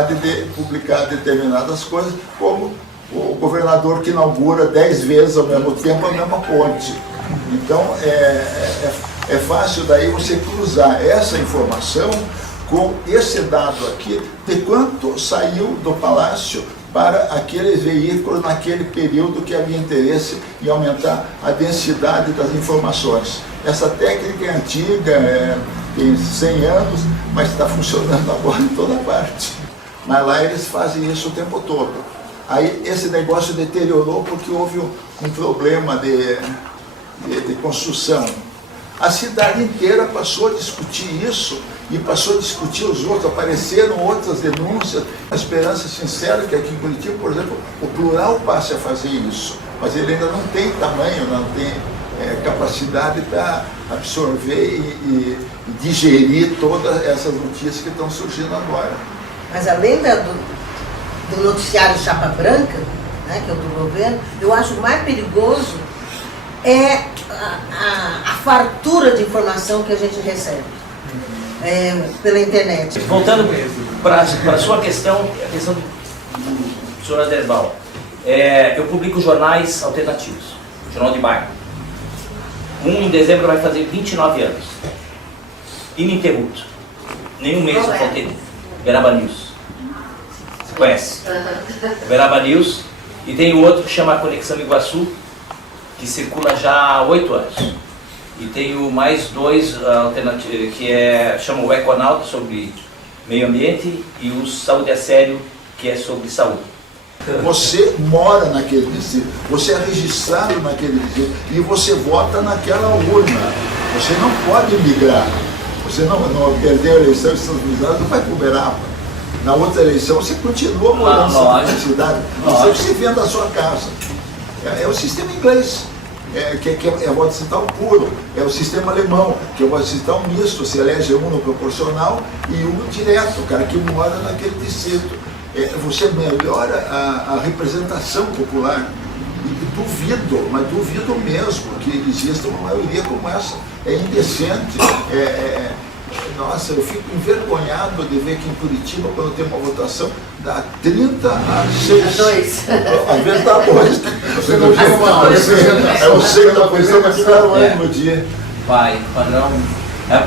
possibilidade de publicar determinadas coisas, como o governador que inaugura 10 vezes ao mesmo tempo a mesma ponte. Então, é fácil daí você cruzar essa informação com esse dado aqui de quanto saiu do Palácio para aquele veículo naquele período que havia interesse em aumentar a densidade das informações. Essa técnica é antiga, tem 100 anos, mas está funcionando agora em toda parte. Mas lá eles fazem isso o tempo todo. Aí esse negócio deteriorou porque houve um problema de construção. A cidade inteira passou a discutir isso e passou a discutir os outros, apareceram outras denúncias. A esperança sincera que aqui em Curitiba, por exemplo, o Plural passe a fazer isso, mas ele ainda não tem tamanho, não tem capacidade para absorver e digerir todas essas notícias que estão surgindo agora. Mas além do noticiário chapa branca, né, que é o do governo, eu acho mais perigoso é a fartura de informação que a gente recebe pela internet. Voltando para a sua questão, a questão do senhor Aderbal, eu publico jornais alternativos, jornal de bairro. Em dezembro vai fazer 29 anos, ininterrupto, nenhum mês eu faltei. Beraba News, você conhece? Beraba News, e tem o outro que chama Conexão Iguaçu, que circula já há 8 anos. E tenho mais 2 alternativos, que chama o Econauta, sobre meio ambiente, e o Saúde a Sério, que é sobre saúde. Você mora naquele distrito, você é registrado naquele distrito e você vota naquela urna. Você não pode migrar. Você não perdeu a eleição de São Luís, não vai para Uberaba. Na outra eleição você continua morando na cidade, não você vende a sua casa. É o sistema inglês, que é voto distrital puro, é o sistema alemão, que é o voto distrital misto, se elege um no proporcional e um direto, o cara que mora naquele distrito. Você melhora a representação popular. E duvido, mas duvido mesmo que exista uma maioria como essa. É indecente. Nossa, eu fico envergonhado de ver que em Curitiba, quando tem uma votação, dá 30 a 6. Às vezes dá 2. Você não tem uma eu sei da posição, mas está no dia. Vai, padrão.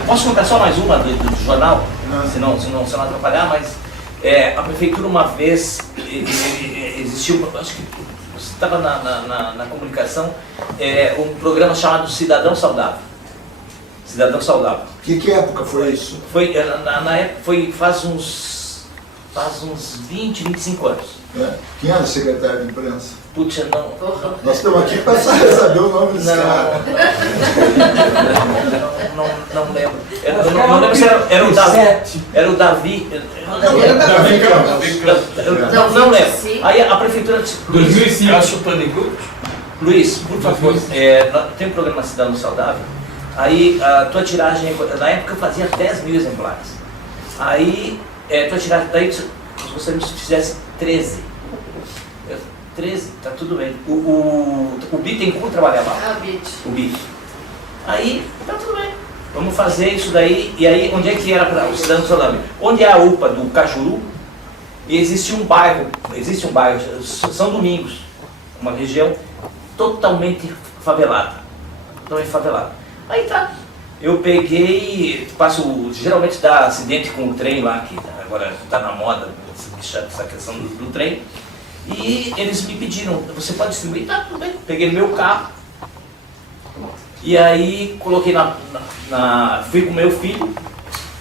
Posso contar só mais uma do jornal? Se não atrapalhar, mas a prefeitura uma vez existiu, acho que você estava na comunicação, um programa chamado Cidadão Saudável. Cidadão Saudável. Que época foi isso? Foi, na época, faz uns 20, 25 anos. Quem era o secretário de imprensa? Puxa, não. Nós estamos aqui para saber o nome desse cara. Não lembro. Não lembro se era o Davi. Era o Davi. Não lembro. Aí a prefeitura... 2005. Acho o Pânico. Luiz, por favor, tem um programa Cidadão Saudável. Aí a tua tiragem, na época eu fazia 10 mil exemplares. Aí tua tiragem, daí você me fizesse 13. 13, tá tudo bem. O Bittencourt trabalhava lá. O Bit. Aí, tá tudo bem. Vamos fazer isso daí. E aí, onde é que era para o Cidadão Saudável? Onde é a UPA do Cajuru? E existe um bairro, São Domingos, uma região totalmente favelada. Totalmente favelada. Aí tá. Eu peguei, geralmente dá acidente com o trem lá, que agora está na moda, essa questão do trem. E eles me pediram, você pode distribuir? Tá, tudo bem. Peguei no meu carro. E aí coloquei fui com meu filho,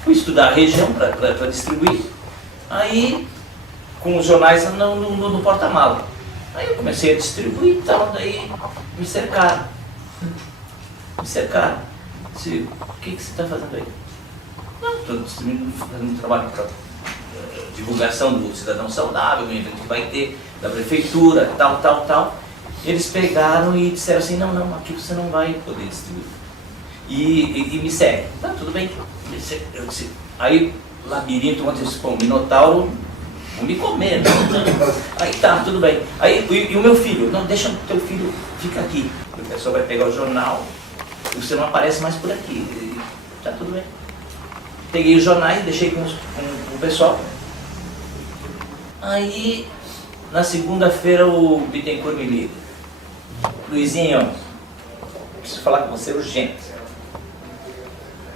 fui estudar a região para distribuir. Aí, com os jornais no porta-mala. Aí eu comecei a distribuir e tal, daí me cercaram. Disse, o que você está fazendo aí? Não, estou distribuindo, fazendo um trabalho para divulgação do Cidadão Saudável, um evento que vai ter da prefeitura, tal. Eles pegaram e disseram assim, não, aqui você não vai poder distribuir. E me segue. Tá, tudo bem. Eu disse, aí, labirinto, onde disse, pô, Minotauro, vou me comer, né? Aí tá, tudo bem. Aí, e o meu filho, não, deixa o teu filho, fica aqui. O pessoal vai pegar o jornal, e você não aparece mais por aqui. E, tá, tudo bem. Peguei os jornais, deixei com o pessoal. Aí, na segunda-feira, o Bittencourt me liga. Luizinho, preciso falar com você urgente.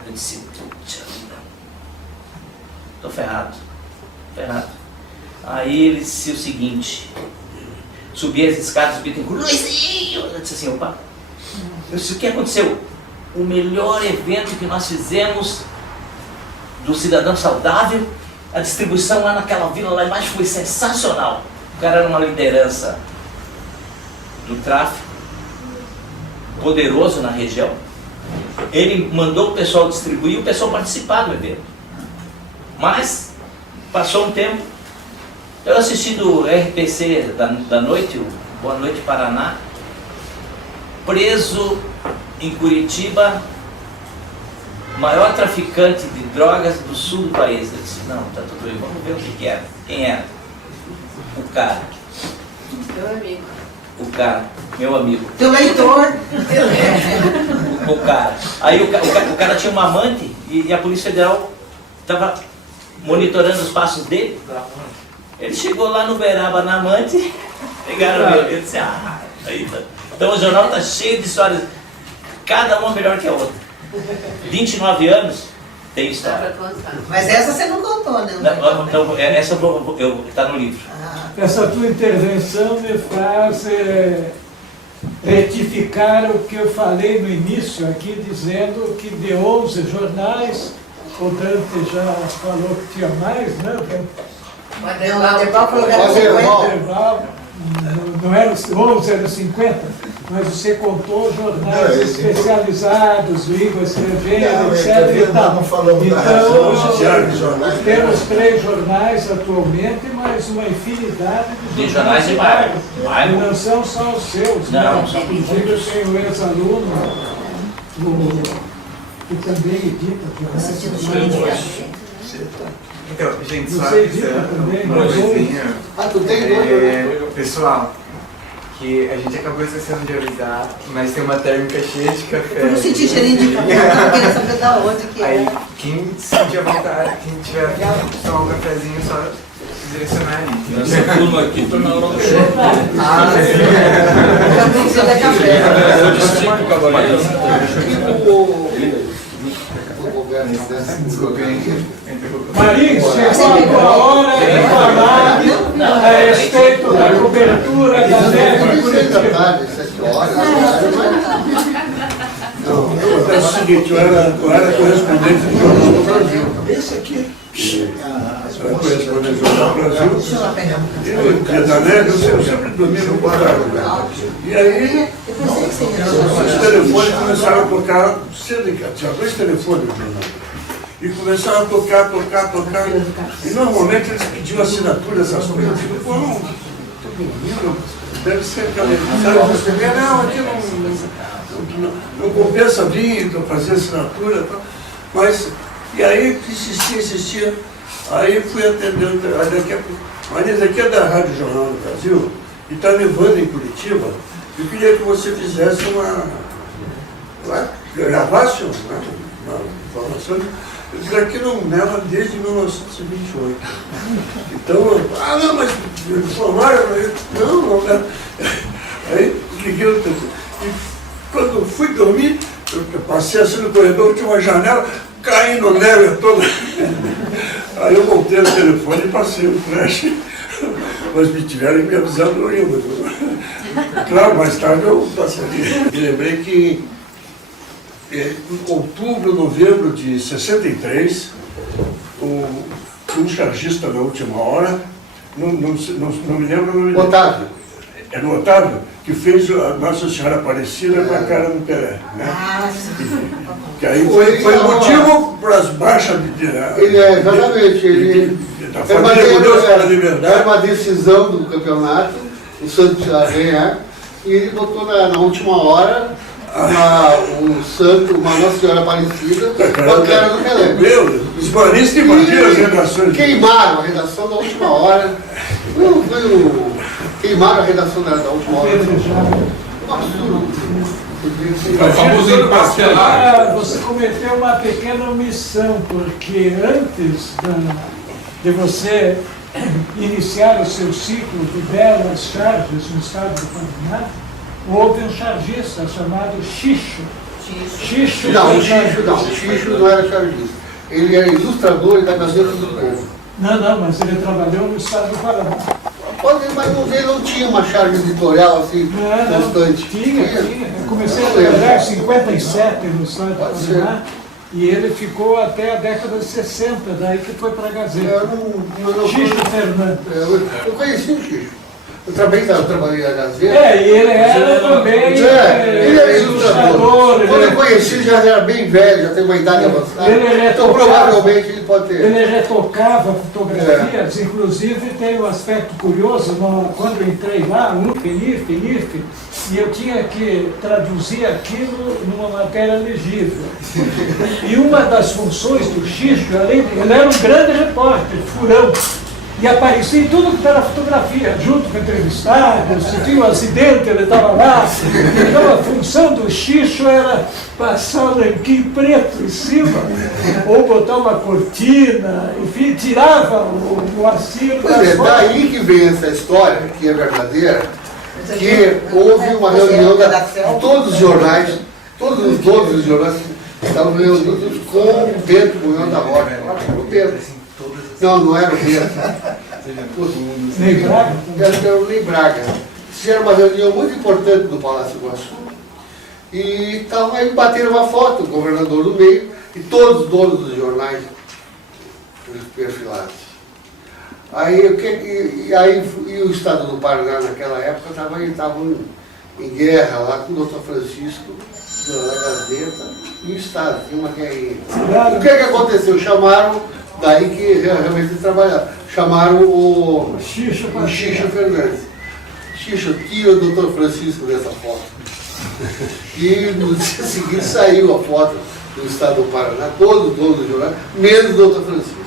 Eu disse, tô ferrado. Aí ele disse o seguinte, subi as escadas do Bittencourt, Luizinho! Eu disse assim, opa. Eu disse, o que aconteceu? O melhor evento que nós fizemos do Cidadão Saudável, a distribuição lá naquela vila lá embaixo foi sensacional. O cara era uma liderança do tráfico, poderoso na região. Ele mandou o pessoal distribuir e o pessoal participar do evento. Mas, passou um tempo, eu assisti do RPC da noite, o Boa Noite Paraná, preso em Curitiba, maior traficante de drogas do sul do país. Eu disse, não, tá tudo bem, vamos ver o que era. Quem era? O cara. Meu amigo. O cara, meu amigo. Teu leitor. O cara. Aí o cara tinha uma amante e a Polícia Federal estava monitorando os passos dele. Ele chegou lá no Uberaba na amante, pegaram ele. Eu disse, aí tá. Então o jornal está cheio de histórias, cada uma melhor que a outra. 29 anos, tem história. Mas essa você não contou, né? Então, essa está no livro. Essa tua intervenção me faz retificar o que eu falei no início aqui, dizendo que de 11 jornais, o Dante já falou que tinha mais, né? O Aderbal falou que era Aderbal, não era 11, era 50, mas você contou jornais especializados, língua estrangeira, etc. E tal. Então, temos 3 jornais atualmente, mas uma infinidade de jornais de bairro. E não são só os seus, não, né? Inclusive eu tenho um ex-aluno que também edita jornais. Então, gente, só Você edita também, uma coisinha. Tu tem Pessoal, que a gente acabou esquecendo de avisar, mas tem uma térmica cheia de café. Eu não senti cheirinho de café, eu não queria saber da onde que Aí, é. quem sentir a vontade, quem tiver tomar um cafezinho, só direcionar ali. Essa turma aqui está na hora do show. Já precisa de café. Eu disse pro cavaleiro. Marinho, chegou a hora de falar a respeito da cobertura da neve Curitiba. É o seguinte, eu era correspondente do Jornal do Brasil. Esse aqui. Eu era correspondente do Jornal do Brasil. E no dia da neve eu sempre dormia no quarto. E aí, os telefones começaram a tocar cedo em casa. Tinha 2 telefones no jornal. E começaram a tocar. E normalmente eles pediam assinatura dessas coisas. Eu digo, pô, não, estou dormindo, deve ser calendário. Não, aqui não compensa vir para fazer assinatura. Tá? Mas, e aí insistia. Aí fui atendendo. Mas aqui é da Rádio Jornal do Brasil, e está nevando em Curitiba. Eu queria que você fizesse gravasse uma informação. Eu digo, aqui não neva desde 1928. Então, não, mas informaram, não. Aí liguei o telefone. E quando fui dormir, eu passei assim no corredor, tinha uma janela, caindo neve toda. Aí eu voltei no telefone e passei o flash. Mas me tiveram me avisando no livro. Claro, mais tarde eu passaria. E lembrei que em outubro, novembro de 63, um chargista da última hora, não me lembro o nome dele. Otávio. Era o Otávio, que fez a Nossa Senhora Aparecida com a cara do Pelé. Né? Que aí foi motivo para as baixas de Exatamente. da família com Deus pela liberdade. Era uma decisão do campeonato, o Santos ia ganhar, e ele botou na última hora uma Nossa Senhora Aparecida com a cara do Pelé. Meu Deus, os banistas invadiram as redações. Queimaram a redação da última hora. Queimaram a redação da última hora. Um absurdo. O famoso imparcialidade. Você cometeu uma pequena omissão, porque antes de você iniciar o seu ciclo de belas charges no estado do Paraná, houve um chargista chamado Xixo. Xixo Não, o foi Xixo não era chargista. Ele era ilustrador da Gazeta do Povo. Não, mas ele trabalhou no estado do Paraná. Mas ele não tinha uma charge editorial assim, constante. Tinha. Eu comecei a trabalhar em 57 no estado do Paraná e ele ficou até a década de 60, daí que foi para a Gazeta. Xixo Fernandes. Eu conheci o Xixo. Eu trabalhei na Gazeta. E ele era também Ele era ilustrador. Quando eu conheci, ele já era bem velho, já tem uma idade avançada. Então provavelmente ele pode ter. Ele retocava fotografias, inclusive tem um aspecto curioso, quando eu entrei lá, IF, e eu tinha que traduzir aquilo numa matéria legível. E uma das funções do Xixo, ele era um grande repórter, furão. E aparecia em tudo que era fotografia, junto com entrevistados, se tinha um acidente, ele estava lá. Então a função do Xixo era passar o nanquim preto em cima, ou botar uma cortina, enfim, tirava o aciro das fotos. Daí que vem essa história, que é verdadeira, que houve uma reunião de todos os jornais, todos os jornais estavam reunidos com o Bento Bunhão da Rocha. Não era o Bento. Ney Braga? Era o Ney Braga. Fizeram uma reunião muito importante no Palácio Iguaçu e estavam aí, bateram uma foto, o governador no meio e todos os donos dos jornais perfilados. E o Estado do Paraná naquela época estava em guerra lá com o Dr. Francisco, da Gazeta, e o Estado, tinha uma guerrinha. O que aconteceu? Chamaram, daí que realmente trabalharam, chamaram o Xixo Fernandes. Xixo, tira o Dr. Francisco dessa foto. E no dia seguinte saiu a foto do Estado do Paraná, todos os donos do jornal, menos o Dr. Francisco.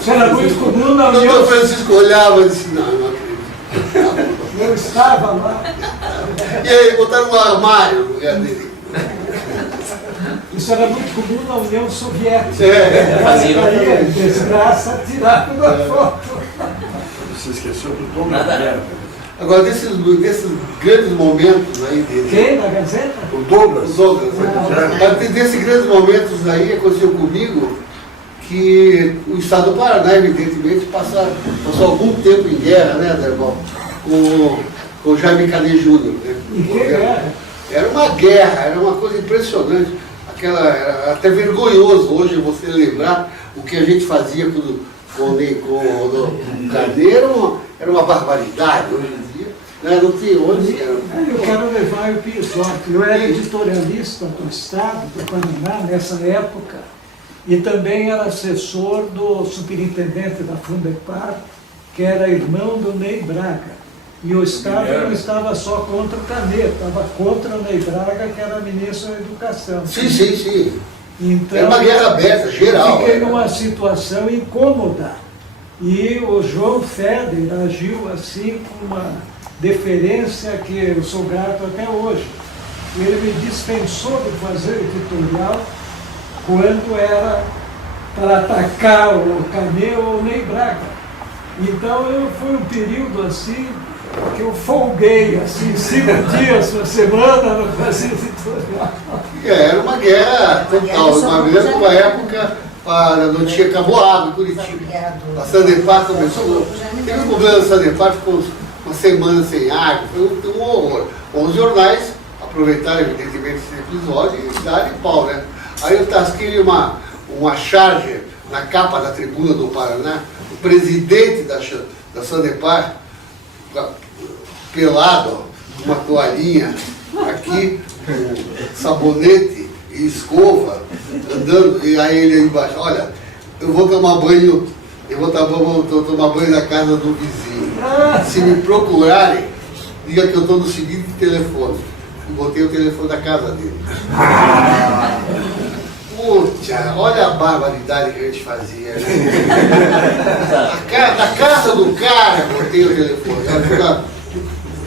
Isso era muito comum na O Dr. Francisco olhava e disse, não acredito. Eu estava lá. E aí, botaram um armário no lugar dele. Isso era muito comum na União Soviética. Fazia. Desgraça, tirava uma foto. Você esqueceu do Tom Nada. Agora, desses grandes momentos aí dele. Quem? Na Gazeta? O Douglas. Desses grandes momentos aí, aconteceu comigo que o Estado do Paraná, evidentemente, passou algum tempo em guerra, né, Derbal? Com o Jaime Canet Júnior. Né? E que guerra? Era uma guerra, era uma coisa impressionante. Era até vergonhoso hoje você lembrar o que a gente fazia com o Canet, era uma barbaridade hoje em dia. Né? Não tinha onde. Eu quero levar o episódio. Eu era editorialista do Estado do Paraná nessa época e também era assessor do superintendente da Fundepar, que era irmão do Ney Braga. E o Estado não estava só contra o Canet, estava contra o Ney Braga, que era ministro da Educação. Sim. Então, era uma guerra aberta, geral. Fiquei numa situação incômoda. E o João Feder agiu assim com uma deferência que eu sou grato até hoje. Ele me dispensou de fazer editorial quando era para atacar o Canet ou o Ney Braga. Então foi um período assim que eu folguei, assim, 5 dias por semana no fazia editorial. Era uma guerra total, uma época não tinha acabou a água em Curitiba. A Sanepar começou, teve um problema da Sanepar, ficou uma semana sem água, foi um horror. Os jornais aproveitaram evidentemente esse episódio e deram pau, né? Aí eu tasquei uma charge na capa da Tribuna do Paraná, o presidente da Sanepar, pelado, uma toalhinha aqui, com sabonete e escova, andando, e aí ele aí embaixo, olha, eu vou tomar banho na casa do vizinho. Se me procurarem, diga que eu estou no seguinte telefone. E botei o telefone da casa dele. Puta, olha a barbaridade que a gente fazia, né? Na casa do cara, botei o telefone.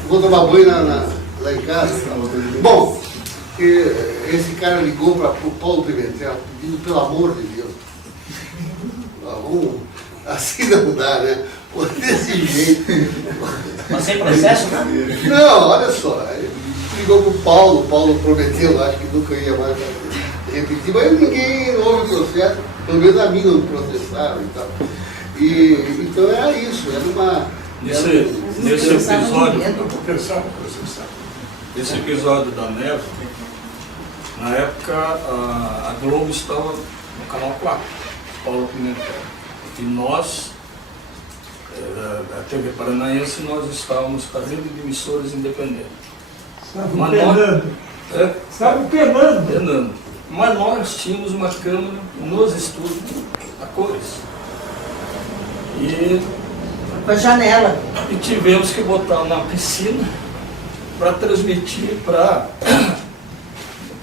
Vou tomar banho lá em casa. Bom, esse cara ligou para o Paulo Pimentel, pedindo pelo amor de Deus. Assim não dá, né? Desse jeito. Mas sem processo? Não, olha só, ele ligou pro Paulo, o Paulo prometeu, acho que nunca ia mais repetir, mas ninguém, não houve processo, pelo menos a mim não processaram e tal. E, então era isso, era uma... Nesse episódio, Processar. esse episódio da neve, na época a Globo estava no canal 4, Paulo Pimentel. E nós, a TV Paranaense, nós estávamos fazendo de emissoras independentes. Estavam Mas penando. Estavam penando. Fernando. Mas nós tínhamos uma câmera nos estúdios a cores. Com a janela. E tivemos que botar uma piscina para transmitir,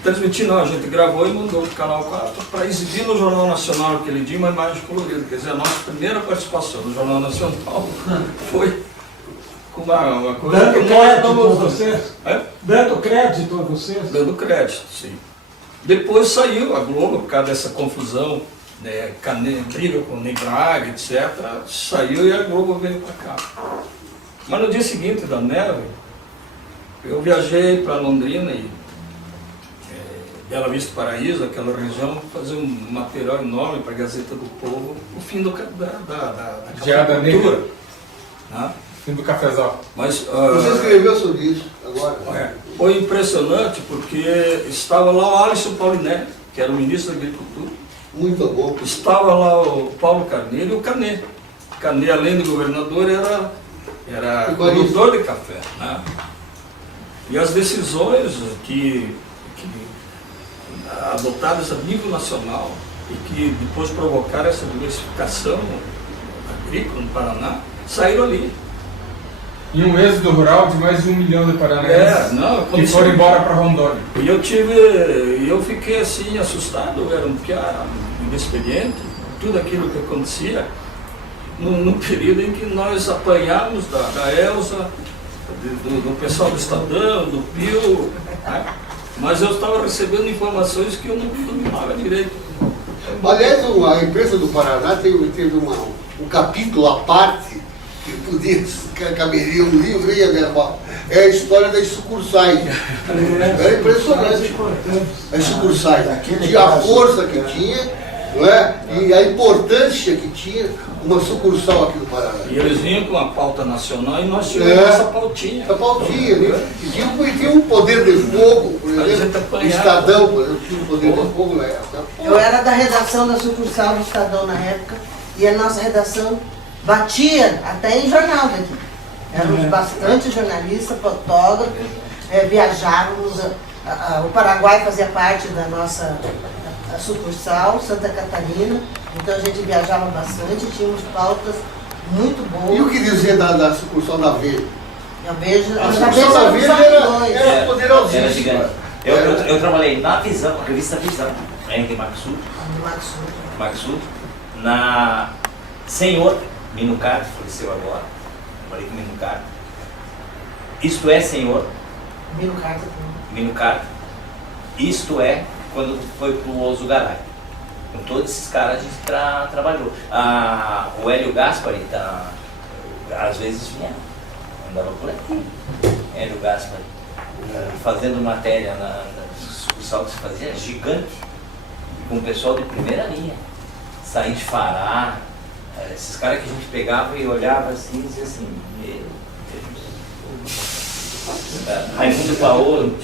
transmitir não, a gente gravou e mandou para o Canal 4 para exibir no Jornal Nacional aquele dia uma imagem colorida. Quer dizer, a nossa primeira participação no Jornal Nacional foi com uma coisa Dando que crédito a nós vocês. É? Dando crédito a vocês. Dando crédito, sim. Depois saiu a Globo, por causa dessa confusão, né, briga com Ney Braga, etc. Saiu e a Globo veio para cá. Mas no dia seguinte da neve, eu viajei para Londrina e Bela Vista Paraíso, aquela região, fazer um material enorme para a Gazeta do Povo, o fim da Geada cafeicultura, negra. né? Fim do cafezal. Mas Você escreveu sobre isso agora? foi impressionante porque estava lá o Alisson Paulinelli, que era o ministro da Agricultura. Muito bom. Estava lá o Paulo Carneiro e o Canê. Canê, além de governador, era produtor de café. Né? E as decisões que adotadas a nível nacional e que depois provocaram essa diversificação agrícola no Paraná, saíram ali. E um êxodo rural de mais de 1 milhão de paranaenses que aconteceu. foram embora para Rondônia. E eu fiquei assim assustado, eu era um piá inexperiente, tudo aquilo que acontecia num período em que nós apanhamos da Elza, do pessoal do Estadão, do Pio, né? Mas eu estava recebendo informações que eu não dominava direito. Aliás, a imprensa do Paraná teve um capítulo à parte que caberia um livro, é a história das sucursais. Era impressionante. As sucursais, a força que tinha, não é? E a importância que tinha uma sucursal aqui no Paraná. E eles vinham com a pauta nacional e nós tínhamos essa pautinha. Essa pautinha, né? E tinha um poder de fogo, por exemplo, o Estadão, por exemplo, tinha um poder de fogo na época. Eu era da redação da sucursal do Estadão na época e a nossa redação batia até em jornal daqui. Éramos bastante jornalistas, fotógrafos, viajávamos. O Paraguai fazia parte da nossa sucursal, Santa Catarina, então a gente viajava bastante, tínhamos pautas muito boas. E o que dizer da sucursal da Veja? A Veja, A sucursal da Veja era poderosíssima. Era gigante. Eu trabalhei na Visão, a revista Visão, em Maxud, na Senhor Minucardo, faleceu agora, trabalhei com Minucardo. Isto é, Senhor Minucardo. Isto é, quando foi para o Ozugaray. Com todos esses caras a gente trabalhou. O Hélio Gaspari, às vezes vinha, andava por aqui. Hélio Gaspari, fazendo matéria na sucursal que se fazia, gigante, com o pessoal de primeira linha. Sair de Fará, esses caras que a gente pegava e olhava assim e dizia assim, meu Deus. Raimundo Paolo.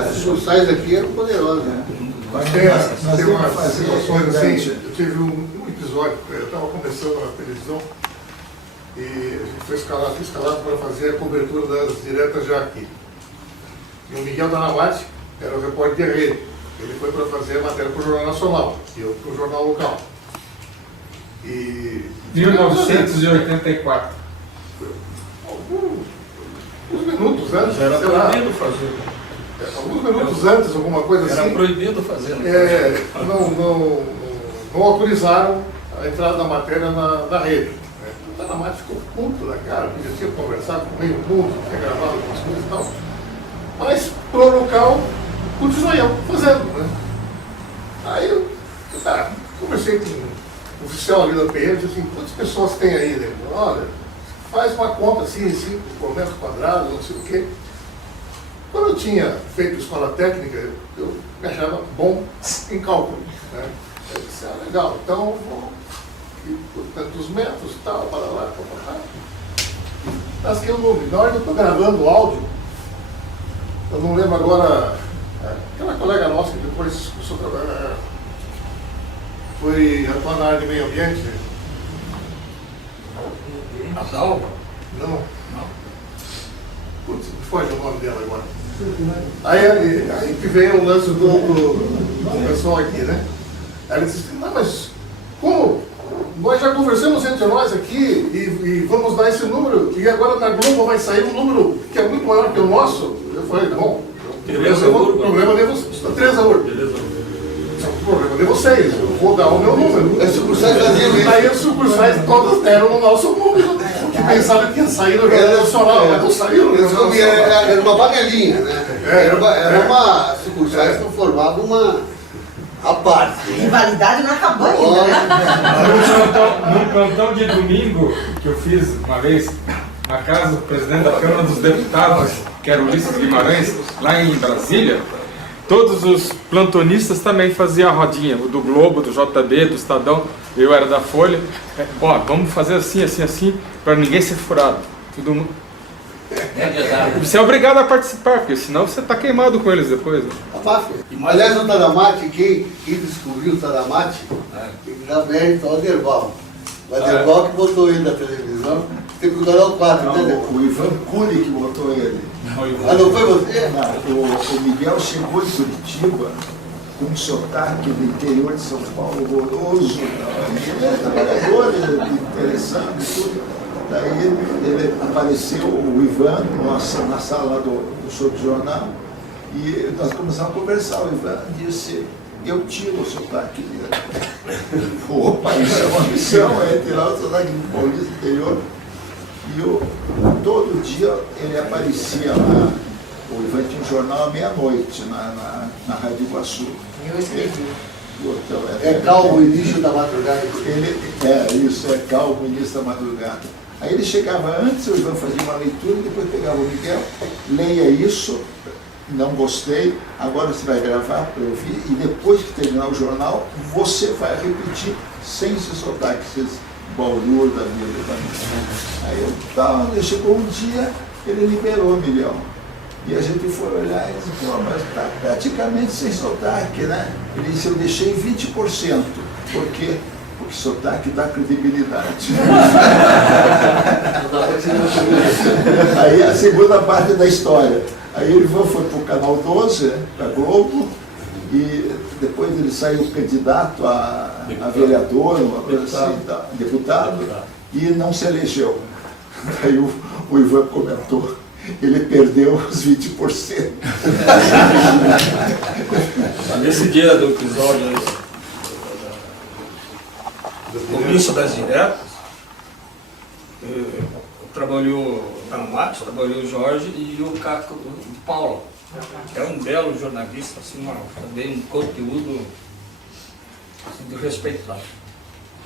As sucursais aqui eram poderosas, né? Tem umas situações assim, eu tive um episódio, eu estava começando na televisão e a gente foi escalado para fazer a cobertura das diretas já aqui. E o Miguel Danamati era o repórter de rede. Ele foi para fazer a matéria para o Jornal Nacional e eu para o Jornal Local. E 1984. Alguns minutos antes, Era sei lá, proibido fazer. alguns minutos antes, alguma coisa Era assim. proibido fazer. Né? Não autorizaram a entrada da matéria na rede. O Danamati ficou puto da cara, porque já tinha conversado com meio mundo, tinha gravado algumas coisas e tal. Mas, pro local, continuei eu fazendo, né? Aí eu conversei com oficial ali da PM disse assim, quantas pessoas tem aí, né? Olha, faz uma conta assim, por metro quadrado, não sei o quê. Quando eu tinha feito escola técnica, eu me achava bom em cálculo, né? Eu disse, legal, então vou por tantos metros e tal, para lá, para lá. Lasquei o número. Na hora que eu estou gravando o áudio, eu não lembro agora, aquela colega nossa que depois começou a trabalhar, foi atuar na área de meio ambiente. A Dalva? Não. Putz, me foge o nome dela agora. Aí que veio o lance do pessoal aqui, né? Aí ele disse, não, mas como? Nós já conversamos entre nós aqui e vamos dar esse número, e agora na Globo vai sair um número que é muito maior que o nosso. Eu falei, não, o problema de vocês. Tereza Urbo. O problema de vocês, eu vou dar o meu número. As sucursais faziam isso. Aí as sucursais todas deram o nosso número, que pensavam que ia sair no Jornal Nacional, mas não saiu no Jornal Nacional. Era uma bagalinha, né? Era uma sucursais que formavam uma a parte. A rivalidade não acabou ainda, né? Num plantão de domingo que eu fiz uma vez na casa do presidente da Câmara dos Deputados, que era o Ulisses Guimarães, lá em Brasília, todos os plantonistas também faziam a rodinha, o do Globo, do JB, do Estadão, eu era da Folha. Ó, vamos fazer assim, assim, assim, para ninguém ser furado. Todo mundo. Você é obrigado a participar, porque senão você está queimado com eles depois. Né? Aliás, o Tadamate, quem descobriu o Tadamate, na mérito ao Aderbal. O Aderbal que botou ele na televisão, tem que o canal 4, não, entendeu? O Ivan Cury que botou ele. Ah, não foi você? Não, o Miguel chegou em Curitiba com um sotaque do interior de São Paulo horroroso. Ele é trabalhador, ele é interessado e tudo. Daí ele apareceu, o Ivan, na sala do show de jornal, e nós começamos a conversar. O Ivan disse, eu tiro o sotaque dele. Opa, isso é uma missão, é tirar o sotaque do paulista interior. E todo dia ele aparecia lá, o Ivan tinha um jornal à meia-noite na Rádio Iguaçu. Eu escrevi. Então, É calmo o início da madrugada. Isso, é calmo o início da madrugada. Aí ele chegava antes, o Ivan fazia uma leitura, e depois pegava o Miguel, leia isso, não gostei, agora você vai gravar para eu ouvir, e depois que terminar o jornal, você vai repetir sem se soltar, que esses Bauru da vida. Aí eu chegou um dia, ele liberou o Miguel. E a gente foi olhar e disse, pô, mas está praticamente sem sotaque, né? Ele disse, eu deixei 20%. Por quê? Porque sotaque dá credibilidade. Aí a segunda parte da história. Aí ele foi para o Canal 12, para Globo, e depois ele saiu candidato a vereador, uma coisa assim, deputado, e não se elegeu. Aí o Ivan comentou, ele perdeu os 20%. Nesse dia do episódio, no início das diretas, trabalhou o Tadamate, trabalhou o Jorge e o Caco, o Paulo, que é um belo jornalista, assim, também um conteúdo assim, de respeitar.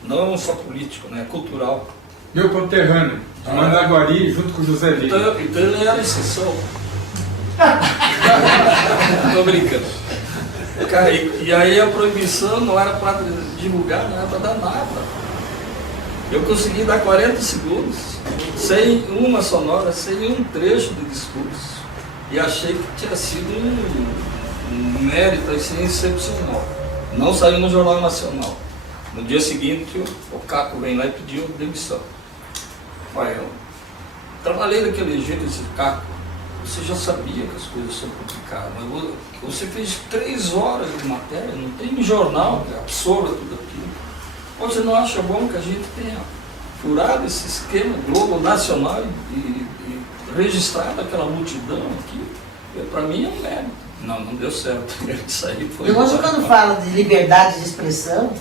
Não só político, né, cultural. Meu conterrâneo, de Mandaguari, junto com o José Lima. Então ele era exceção. Tô brincando. Cara, e aí a proibição não era para divulgar, não era para dar nada. Eu consegui dar 40 segundos, sem uma sonora, sem um trecho do discurso. E achei que tinha sido um mérito assim, excepcional. Não saiu no Jornal Nacional. No dia seguinte, o Caco vem lá e pediu demissão. Olha, eu trabalhei daquele jeito, esse Caco. Você já sabia que as coisas são complicadas, mas você fez 3 horas de matéria, não tem jornal que absorva tudo aquilo. Você não acha bom que a gente tenha furado esse esquema Globo Nacional e registrado aquela multidão aqui? Para mim é um mérito. Não deu certo. Isso aí foi. Eu hoje, quando falo de liberdade de expressão,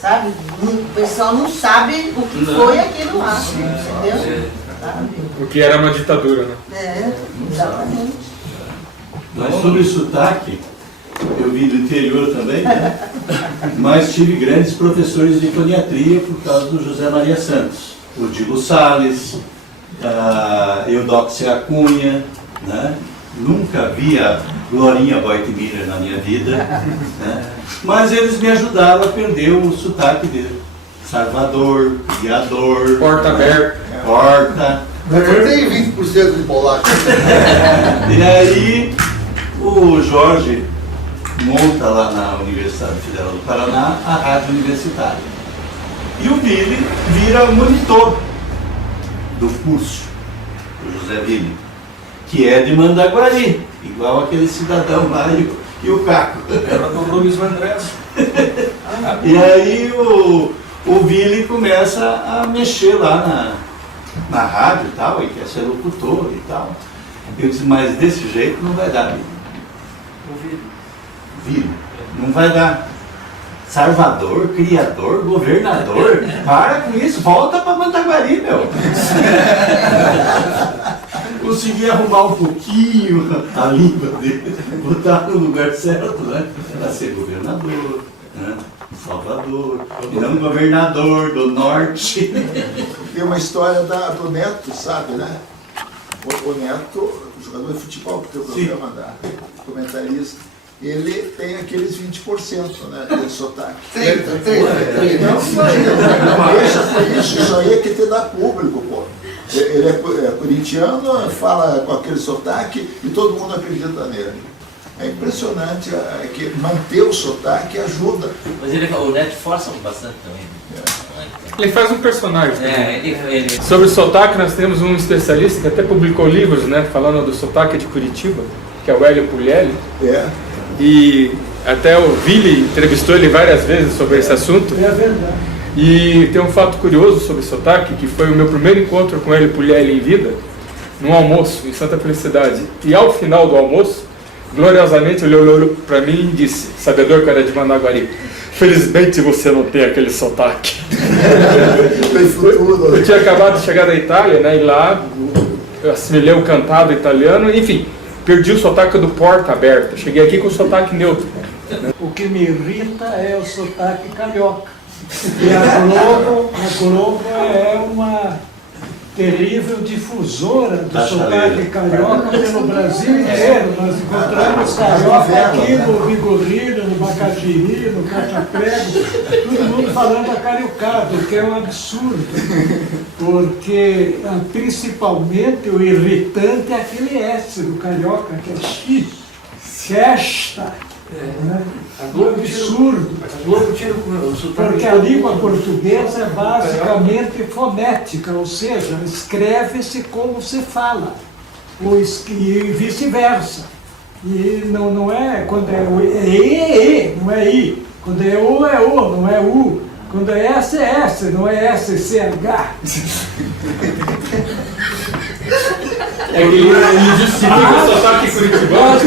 sabe, o pessoal não sabe o que foi aquilo lá, entendeu? Porque era uma ditadura, né? É, exatamente. Mas sobre sotaque, eu vim do interior também, né? Mas tive grandes professores de foniatria por causa do José Maria Santos, o Dilo Salles, Eudóxia Cunha, né? Nunca vi a Glorinha Voigt-Miller na minha vida, né? Mas eles me ajudaram a aprender o sotaque dele. Salvador, Criador, Porta aberta. Porta. Eu tenho 20% de polaco. E aí o Jorge monta lá na Universidade Federal do Paraná a rádio universitária. E o Vili vira o monitor do curso, o José Vili, que é de Mandaguari, igual aquele cidadão lá e o Caco. Era do Rubens Andrés. E aí o Vili começa a mexer lá na rádio e tal, e quer ser locutor e tal. Eu disse, mas desse jeito não vai dar, Vili, não vai dar. Salvador, criador, governador, para com isso, volta para Mandaguari, meu. Consegui arrumar um pouquinho a língua dele, botar no lugar certo, né? Para ser governador, né? Salvador, e não governador do norte. Tem uma história do Neto, sabe, né? O Neto, jogador de futebol, que tem o programa da comentarista, ele tem aqueles 20%, né, de sotaque. 30. Não deixa por isso aí é que te dá público, pô. Ele é corintiano, fala com aquele sotaque e todo mundo acredita nele. É impressionante que manter o sotaque ajuda. Mas o Neto força bastante também. Ele faz um personagem. Ele... Sobre o sotaque, nós temos um especialista que até publicou livros, né, falando do sotaque de Curitiba, que é o Hélio Puglielli. E até o Vili entrevistou ele várias vezes sobre esse assunto. É verdade. E tem um fato curioso sobre sotaque, que foi o meu primeiro encontro com Hélio Puglielli em vida, num almoço em Santa Felicidade. E ao final do almoço, gloriosamente ele olhou para mim e disse, sabedor que era de Mandaguari, felizmente você não tem aquele sotaque. Eu tinha acabado de chegar da Itália, né, e lá eu assimilei o cantado italiano, enfim, perdi o sotaque do Porta Aberta. Cheguei aqui com o sotaque neutro. O que me irrita é o sotaque carioca. E a Globo é uma terrível difusora do sotaque carioca pelo Brasil inteiro. Nós encontramos carioca aqui no Vigorrilho, no Bacajiri, no Cachaprego, todo mundo falando a cariocado, o que é um absurdo. Porque principalmente o irritante é aquele S do carioca, que é X, sesta. Né? Absurdo. Porque a língua portuguesa é basicamente fonética, ou seja, escreve-se como se fala, e vice-versa. E não é, quando é o é não é I. Quando é O, não é U. Quando é S, não é SCH. É que ele justifica o sotaque curitibano.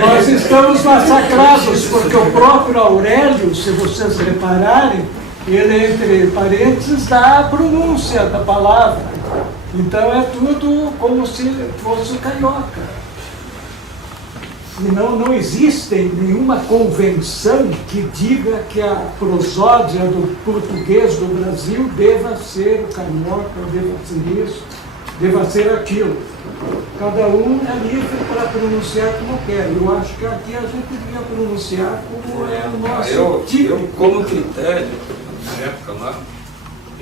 Nós estamos massacrados, porque o próprio Aurélio, se vocês repararem, ele, entre parênteses, dá a pronúncia da palavra. Então é tudo como se fosse carioca. E não existe nenhuma convenção que diga que a prosódia do português do Brasil deva ser o carioca, deva ser isso, deva ser aquilo. Cada um é livre para pronunciar como quer. Eu acho que aqui a gente devia pronunciar como é o nosso Eu como critério, na época lá,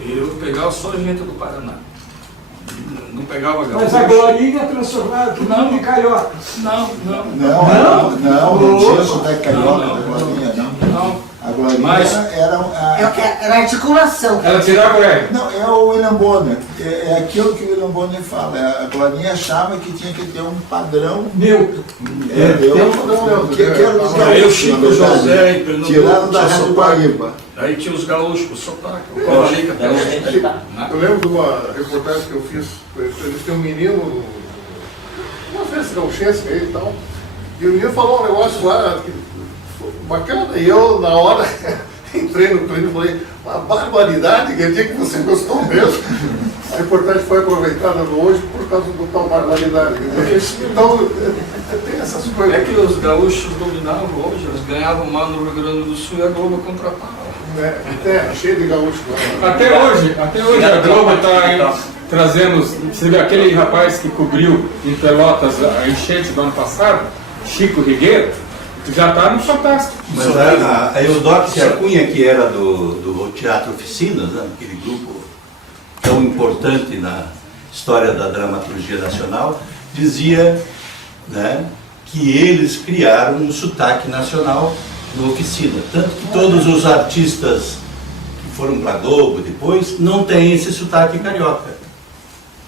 eu pegava só gente do Paraná. Não pegava gaúcho. Mas a Glorinha é transformada tudo em carioca. Não tinha sotaque carioca da Glorinha, não. A Glorinha era articulação. Ela tirava o R. Não, é o William Bonner. É aquilo que o William Bonner fala. A Glorinha achava que tinha que ter um padrão neutro. Que era dos Aí o gaúchos, Chico na verdade, José em Pernambuco tiraram da tinha Rádio sotaque. Guaíba. Aí tinha os gaúchos com sotaque. O Cavalica até Eu lembro de uma reportagem que eu fiz, eles têm um menino, uma festa gauchense aí e tal, e o menino falou um negócio lá, bacana, e eu na hora entrei no treino e falei, uma barbaridade, que dia que você gostou mesmo. reportagem foi aproveitada hoje por causa do tal barbaridade. Quer dizer, então, tem essas coisas. É que os gaúchos dominavam hoje, eles ganhavam mal no Rio Grande do Sul e a Globo contratava. Terra cheia de gaúchos. Até hoje a Globo está trazendo, você vê aquele rapaz que cobriu em Pelotas a enchente do ano passado, Chico Rigueiro, já está no Fantástico. Mas a Eudóxia Cunha, que era do Teatro Oficinas, né, aquele grupo tão importante na história da dramaturgia nacional, dizia, né, que eles criaram um sotaque nacional no Oficina. Tanto que todos os artistas que foram para a Globo depois não têm esse sotaque carioca.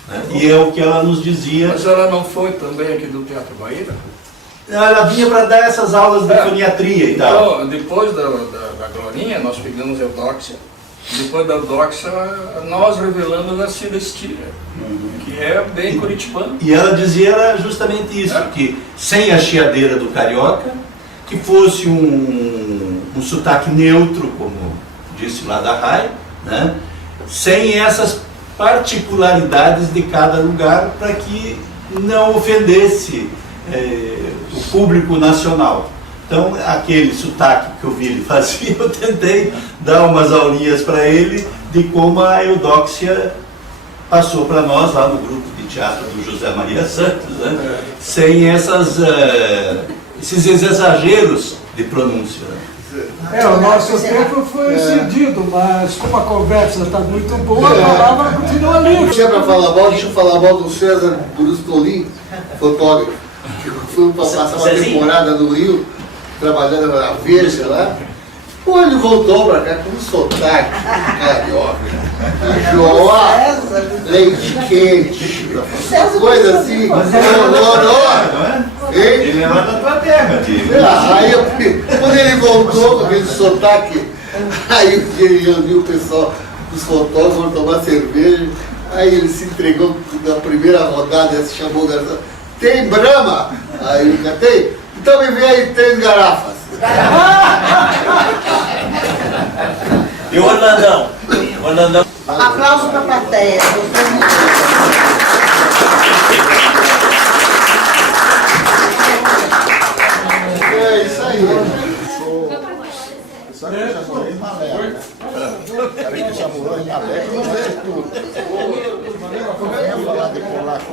Né? E é o que ela nos dizia. Mas ela não foi também aqui do Teatro Guaíra? Ela vinha para dar essas aulas de foniatria e tal. Então, depois da Glorinha, nós pegamos a Eudóxia. Depois da Eudóxia, nós revelamos a Cida Estilha, que é bem curitibana. E ela dizia justamente isso, que sem a chiadeira do carioca, que fosse um sotaque neutro, como disse lá da RAI, né? Sem essas particularidades de cada lugar, para que não ofendesse o público nacional. Então, aquele sotaque que o Vili fazia, eu tentei dar umas aulinhas para ele de como a Eudóxia passou para nós lá no grupo de teatro do José Maria Santos, né? Sem esses exageros de pronúncia. O nosso tempo foi cedido, mas como a conversa está muito boa, a palavra continua livre. Deixa para falar mal, deixa eu falar mal do César Brustolin, fotógrafo, que foi passar uma temporada no Rio, trabalhando na Veja lá. Pô, ele voltou para cá com um sotaque carioca, leite quente, coisa assim, Ele é lá da tua terra, aí quando ele voltou com aquele sotaque, aí eu vi o pessoal, os fotógrafos foram tomar cerveja, aí ele se entregou na primeira rodada, se chamou o garçom, tem Brahma? Aí ele tem? Então me vem aí 3 garrafas. E o Orlandão? Aplauso para a plateia. É isso aí. Sabe que eu já morei em Malé, né? Peraí que já morou em Malé, que não é tudo. Vamos falar de polaco.